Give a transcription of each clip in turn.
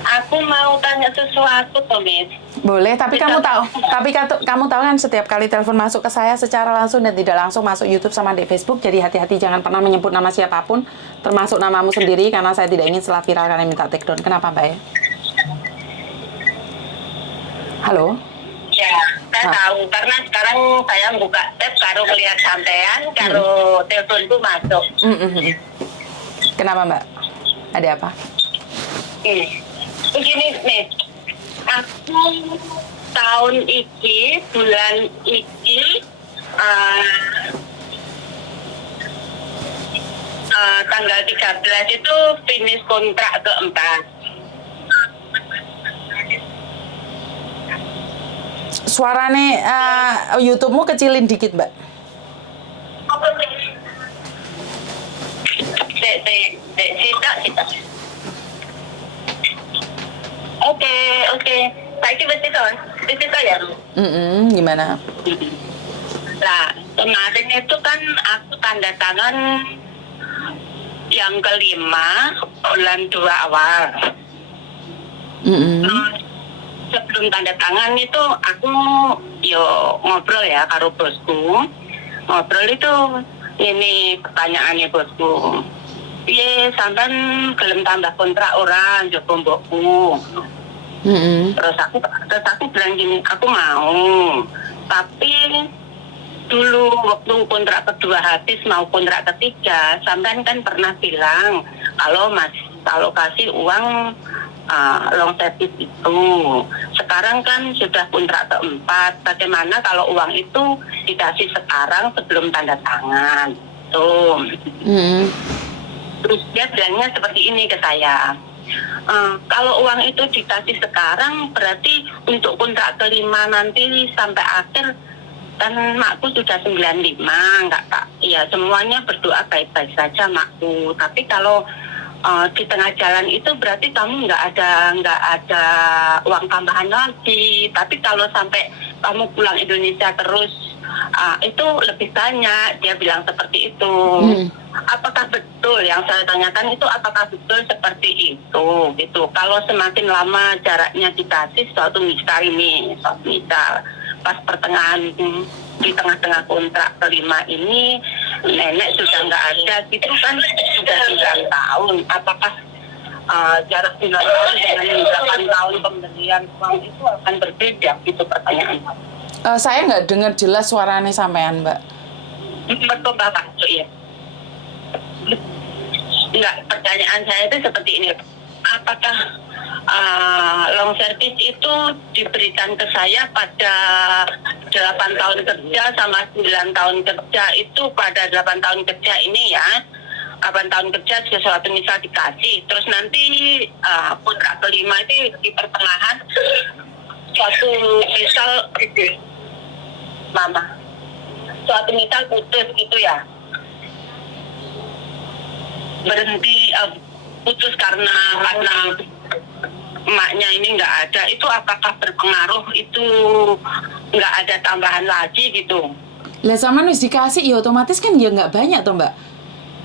Aku mau tanya sesuatu, Miss. Boleh, tapi Bisa. kamu tahu kan setiap kali telepon masuk ke saya secara langsung dan tidak langsung masuk YouTube sama di Facebook, jadi hati-hati jangan pernah menyebut nama siapapun, termasuk namamu sendiri karena saya tidak ingin setelah viral kalian minta take down. Kenapa, Mbak ya? Halo? Ya, saya Ah. tahu karena sekarang saya buka tab karo melihat sampean, karo teleponku masuk. Kenapa, Mbak? Ada apa? Begini nih, aku tahun ini bulan ini tanggal 13 itu finish kontrak keempat. Suarane YouTube-mu kecilin dikit, Mbak. Sita. Oke. Saiki wis ya. Gimana? Nah, kemarin itu kan aku tanda tangan yang kelima bulan 2 awal. Sebelum tanda tangan itu aku ngobrol ya karo bosku. Ngobrol itu ini pertanyaannya bosku. Piye sampean gelem tambah kontrak ora njogo mbokku. Terus aku bilang gini, aku mau. Tapi dulu waktu kontrak kedua habis mau kontrak ketiga, sampean kan pernah bilang kalau kasih uang long service itu. Sekarang kan sudah kontrak keempat, bagaimana kalau uang itu dikasih sekarang sebelum tanda tangan? Tuh. Terus dia bilangnya seperti ini ke saya. Kalau uang itu dikasih sekarang berarti untuk kontrak kelima nanti sampai akhir kan makku sudah 95, enggak Kak. Ya semuanya berdoa baik-baik saja makku. Tapi kalau di tengah jalan itu berarti kamu nggak ada uang tambahan lagi. Tapi kalau sampai kamu pulang Indonesia terus itu lebih banyak. Dia bilang seperti itu. Apakah betul yang saya tanyakan itu apakah betul seperti itu gitu? Kalau semakin lama jaraknya dikasih suatu misal pas pertengahan di tengah-tengah kontrak kelima ini nenek sudah nggak ada gitu kan sudah 9 tahun. Apakah jarak 9 tahun dengan 8 tahun pembelian uang itu akan berbeda gitu pertanyaan? Saya nggak dengar jelas suaranya sampean, Mbak. Betul Bapak, ya. Enggak, pertanyaan saya itu seperti ini. Apakah long service itu diberikan ke saya pada 8 tahun kerja sama 9 tahun kerja itu pada 8 tahun kerja ini ya 8 tahun kerja sesuatu misal dikasih terus nanti kontrak kelima itu di pertengahan suatu misal suatu misal putus gitu ya berhenti putus karena emaknya ini nggak ada, itu apakah berpengaruh itu nggak ada tambahan lagi gitu? Lah sama nulis dikasih ya otomatis kan ya nggak banyak toh Mbak.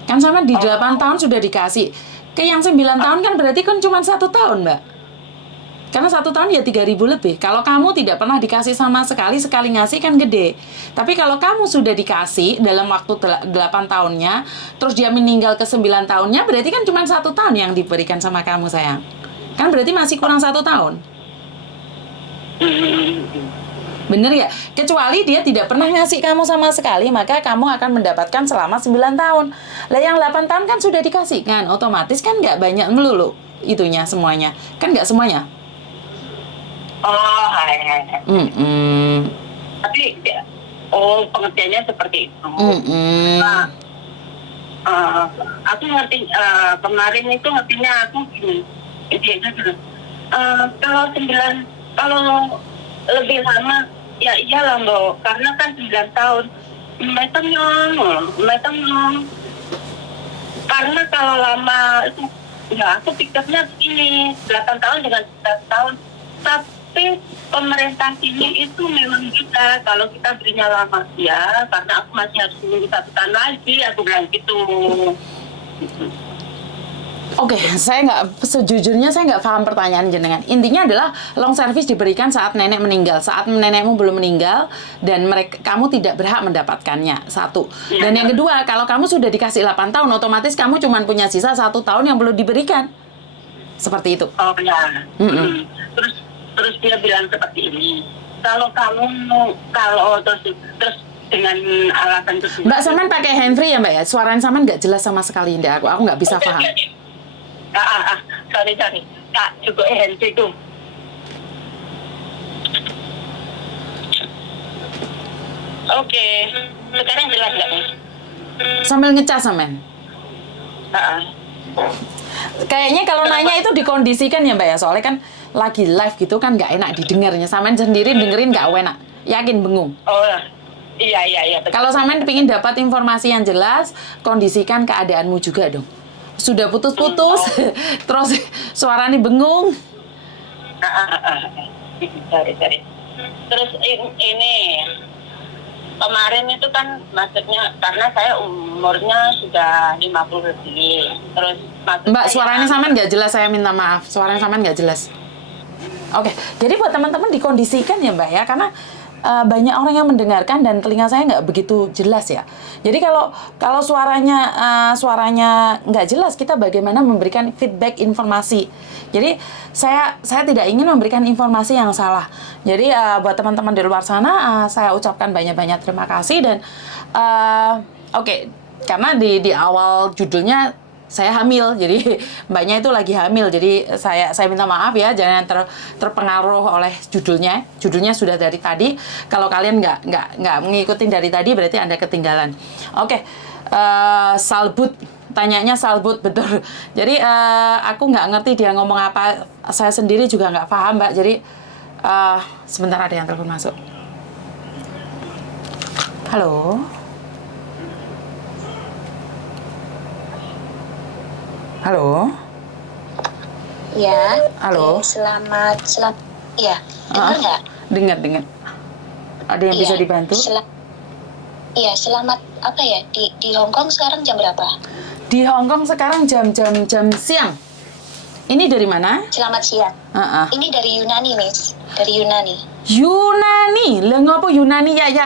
Kan sama di 8 tahun sudah dikasih. Ke yang 9 tahun kan berarti kan cuma 1 tahun Mbak. Karena 1 tahun ya 3.000 lebih. Kalau kamu tidak pernah dikasih sama sekali ngasih kan gede. Tapi kalau kamu sudah dikasih dalam waktu 8 tahunnya, terus dia meninggal ke 9 tahunnya, berarti kan cuma 1 tahun yang diberikan sama kamu sayang. Kan berarti masih kurang 1 tahun. Bener ya? Kecuali dia tidak pernah ngasih kamu sama sekali, maka kamu akan mendapatkan selama 9 tahun. Lah yang 8 tahun kan sudah dikasih kan, otomatis kan nggak banyak melulu itunya semuanya. Kan nggak semuanya. Oh, Tapi pengertiannya seperti itu. Nah, aku ngerti kemarin itu ngertinya aku gini. Kalau lebih lama ya iyalah Mbak, karena kan 9 tahun metong karena kalau lama itu ya aku pikirnya begini 8 tahun dengan 9 tahun tapi pemerintah ini itu memang kita kalau kita berinya lama ya karena aku masih harus menunggu 1 tahun lagi aku bilang gitu. Oke, sejujurnya saya nggak paham pertanyaan jenengan. Intinya adalah long service diberikan saat nenek meninggal, saat nenekmu belum meninggal dan kamu tidak berhak mendapatkannya. Satu. Dan yang kedua, kalau kamu sudah dikasih 8 tahun, otomatis kamu cuma punya sisa 1 tahun yang belum diberikan. Seperti itu. Oh ya. Terus dia bilang seperti ini. Kalau terus dengan alasan itu. Mbak Saman pakai handfree ya Mbak ya? Suaranya Saman nggak jelas sama sekali, Indah. Aku nggak bisa paham. Sorry. Kak, juga handphone itu. Oke, sekarang jelas nggak nih? Sambil ngecas, Saman. Kayaknya kalau nanya itu dikondisikan ya Mbak ya, soalnya kan lagi live gitu kan nggak enak didengarnya. Saman sendiri dengerin nggak enak, yakin bengung. Oh iya. Kalau Saman ingin dapat informasi yang jelas, kondisikan keadaanmu juga dong. Sudah putus-putus, terus suaranya bengung. Sorry. Terus ini kemarin itu kan maksudnya karena saya umurnya sudah 50 lebih. Terus Mbak, suaranya Saman nggak jelas, saya minta maaf. Suaranya Saman nggak jelas. Oke, jadi buat teman-teman dikondisikan ya Mbak ya, karena banyak orang yang mendengarkan dan telinga saya nggak begitu jelas ya. Jadi kalau suaranya nggak jelas, kita bagaimana memberikan feedback informasi. Jadi saya tidak ingin memberikan informasi yang salah. Jadi buat teman-teman di luar sana, saya ucapkan banyak-banyak terima kasih dan oke, karena di awal judulnya saya hamil, jadi mbaknya itu lagi hamil, jadi saya minta maaf ya, jangan terpengaruh oleh judulnya. Judulnya sudah dari tadi. Kalau kalian nggak mengikuti dari tadi, berarti Anda ketinggalan. Oke, salbut, tanyanya salbut betul. Jadi aku nggak ngerti dia ngomong apa, saya sendiri juga nggak paham Mbak. Jadi sebentar, ada yang telepon masuk. Halo. Halo. Ya. Halo. Selamat. Ya. Dengar nggak? Dengar. Ada yang bisa dibantu? Iya. Selamat apa ya? Di Hong Kong sekarang jam berapa? Di Hong Kong sekarang jam siang. Ini dari mana? Selamat siang. Ini dari Yunani, Miss. Dari Yunani. Yunani. Lah ngopo Yunani ya?